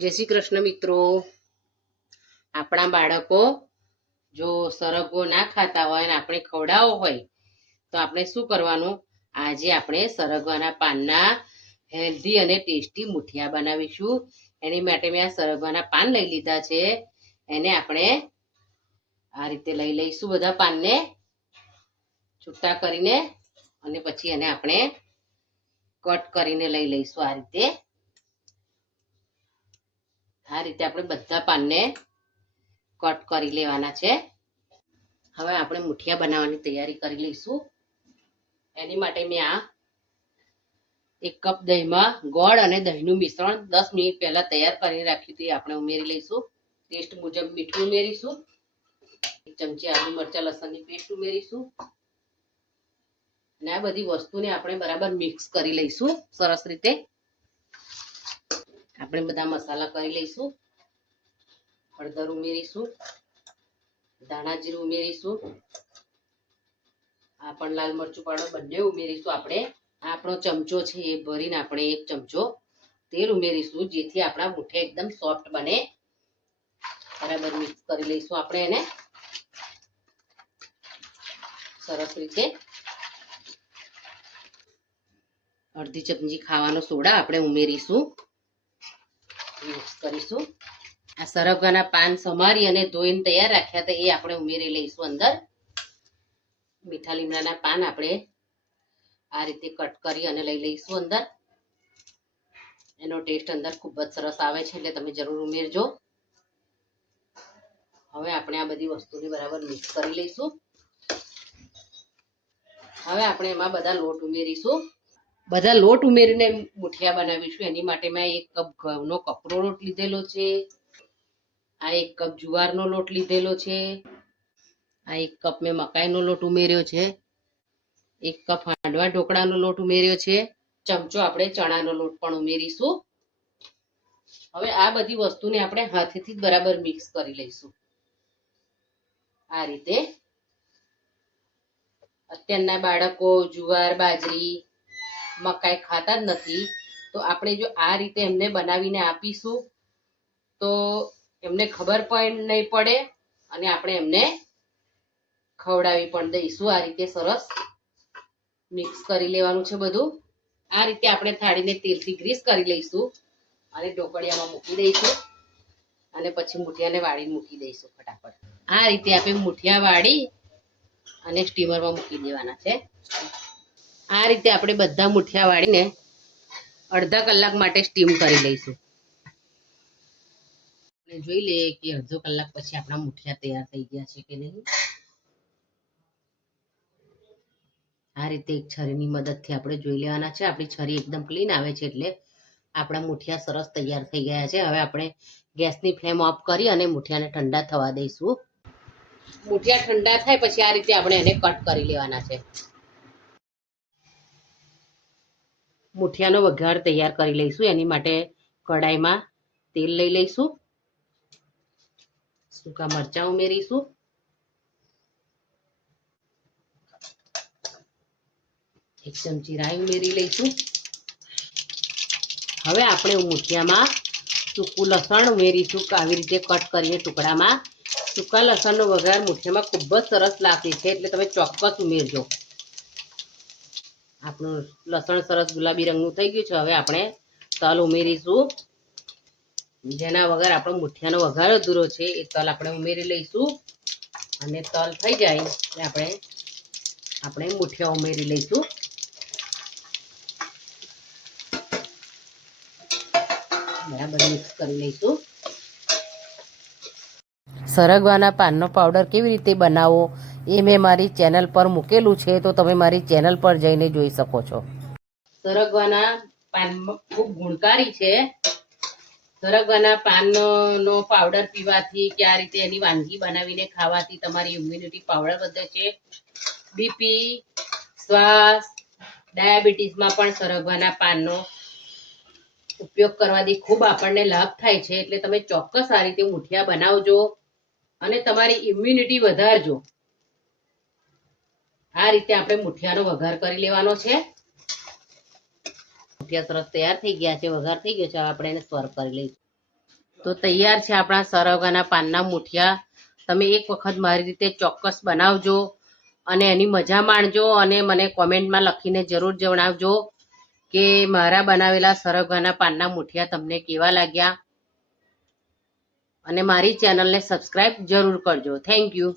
જય શ્રી કૃષ્ણ મિત્રો। આપણા બાળકો જો સરગવો ના ખાતા હોય ને આપણે ખવડાવવો હોય તો આપણે શું કરવાનું? આજે આપણે સરગવાના પાનના હેલ્ધી અને ટેસ્ટી મુઠિયા બનાવીશું। એની માટે મેં આ સરગવાના પાન લઈ લીધા છે। એને આપણે આ રીતે લઈ લઈશું, બધા પાનને છૂટા કરીને, અને પછી એને આપણે કટ કરીને લઈ લઈશું। આ રીતે આપણે બધા પાનને કટ કરી લેવાના છે। હવે આપણે મુઠિયા બનાવવાની તૈયારી કરી લઈશું। એની માટે મેં આ 1 કપ દહીંમાં ગોળ અને દહીંનું મિશ્રણ 10 મિનિટ પહેલા તૈયાર કરીને રાખ્યું હતું, એ આપણે ઉમેરી લઈશું। ટેસ્ટ મુજબ મીઠું ઉમેરીશું। 1 ચમચી આદુ મરચાં લસણની પેસ્ટ ઉમેરીશું, અને આ બધી વસ્તુને આપણે બરાબર મિક્સ કરી લઈશું સરસ રીતે। આપણે બધા મસાલા કરી લઈશું। હળદર ઉમેરીશું, ધાણા જીરું ઉમેરીશું, આ પણ લાલ મરચું પાવડર બંને ઉમેરીશું। આપણે આપણો ચમચો છે એ ભરીને આપણે 1 ચમચો તેલ ઉમેરીશું, જેથી આપણા મુઠિયા એકદમ સોફ્ટ બને। બરાબર મિક્સ કરી લઈશું આપણે એને સરસ રીતે। અડધી ચમચી ખાવાનો સોડા આપણે ઉમેરીશું, મિક્સ કરીશું। આ સરગવાના પાન સમારી અને ધોઈને તૈયાર રાખ્યા હતા, એ આપણે ઉમેરી લઈશું અંદર। મીઠા લીમડાના પાન આપણે આ રીતે કટ કરી અને લઈ લઈશું અંદર। એનો ટેસ્ટ અંદર ખૂબ જ સરસ આવે છે, એટલે તમે જરૂર ઉમેરજો। હવે આપણે આ બધી વસ્તુને બરાબર મિક્સ કરી લઈશું। હવે આપણે એમાં બધા લોટ ઉમેરીશું। બધા લોટ ઉમેરીને મુઠિયા બનાવીશું। એની માટે મેં 1 કપ ઘઉંનો કપરો લોટ લીધેલો છે, આ 1 કપ જુવારનો લોટ લીધેલો છે, આ 1 કપ મેં મકાઈનો લોટ ઉમેર્યો છે, 1 કપ હાંડવા ઢોકળાનો લોટ ઉમેર્યો છે, ચમચો આપણે ચણાનો લોટ પણ ઉમેરીશું। હવે આ બધી વસ્તુને આપણે હાથેથી જ બરાબર મિક્સ કરી લઈશું। આ રીતે અત્યારના બાળકો જુવાર બાજરી મકાઈ ખાતા જ નથી, તો આપણે જો આ રીતે એમને બનાવીને આપીશું તો એમને ખબર પણ નહીં પડે, અને આપણે એમને ખવડાવી પણ દઈશું। આ રીતે સરસ મિક્સ કરી લેવાનું છે બધું। આ રીતે આપણે થાળીને તેલથી ગ્રીસ કરી લઈશું, અને ઢોકળિયામાં મૂકી દઈશું, અને પછી મુઠિયાને વાળીને મૂકી દઈશું ફટાફટ। આ રીતે આપણે મુઠિયા વાળી અને સ્ટીમરમાં મૂકી દેવાના છે। આ રીતે આપણે બધા મુઠિયા વાળીને અડધા કલાક માટે સ્ટીમ કરી લઈશું। જોઈ લઈએ કે અડધો કલાક પછી આપણા મુઠિયા તૈયાર થઈ ગયા છે કે નહીં। આ રીતે એક છરીની મદદથી આપણે જોઈ લેવાના છે। આપણી છરી એકદમ ક્લીન આવે છે, એટલે આપણા મુઠિયા સરસ તૈયાર થઈ ગયા છે। હવે આપણે ગેસની ફ્લેમ ઓફ કરી અને મુઠિયાને ઠંડા થવા દઈશું। મુઠિયા ઠંડા થાય પછી આ રીતે આપણે એને કટ કરી લેવાના છે। મુઠિયાનો વઘાર તૈયાર કરી લઈશું। એની માટે કડાઈમાં તેલ લઈ લઈશું, સૂકા મરચાં ઉમેરીશું, 1 ચમચી રાઈ ઉમેરી લઈશું। હવે આપણે મુઠિયામાં સૂકું લસણ ઉમેરીશું, આવી રીતે કટ કરીને ટુકડામાં। સૂકા લસણનો વઘાર મુઠિયામાં ખૂબ જ સરસ લાગે છે, એટલે તમે ચોક્કસ ઉમેરજો। આપણું લસણ સરસ ગુલાબી રંગનું થઈ ગયું છે। હવે આપણે તલ ઉમેરીશું, જેના વગર આપણો મુઠિયાનો વઘાર અધૂરો છે। એ તલ આપણે ઉમેરી લઈશું, અને તલ થઈ જાય એટલે આપણે મુઠિયા ઉમેરી લઈશું। બરાબર મિક્સ કરી લઈશું। સરગવાના પાનનો પાવડર કેવી રીતે બનાવવો એ મેં મારી ચેનલ પર મૂકેલું છે, તો તમે મારી ચેનલ પર જઈને જોઈ શકો છો। સરગવાના પાન ખૂબ ગુણકારી છે। સરગવાના પાનનો પાવડર પીવાથી કે આ રીતે એની વાનગી બનાવીને ખાવાથી તમારી ઇમ્યુનિટી પાવર વધે છે। બીપી, શ્વાસ, ડાયાબિટીસમાં પણ સરગવાના પાનનો ઉપયોગ કરવાથી ખૂબ આપણને લાભ થાય છે। એટલે તમે ચોક્કસ આ રીતે મુઠિયા બનાવજો અને તમારી ઇમ્યુનિટી વધારજો। આ રીતે આપણે મુઠિયાનો વઘાર કરી લેવાનો છે। મુઠિયા સરસ તૈયાર થઈ ગયા છે, વઘાર થઈ ગયો છે। આપણે એને સર્વ કરી લઈશું। તો તૈયાર છે આપણા સરવગાના પાનના મુઠિયા. તમે એક વખત મારી રીતે ચોક્કસ બનાવજો અને એની મજા માણજો અને મને કોમેન્ટમાં લખીને જરૂર જણાવજો કે મારા બનાવેલા સરવગાના પાનના મુઠિયા તમને કેવા લાગ્યા. અને મારી ચેનલને સબસ્ક્રાઇબ જરૂર કરજો. Thank you.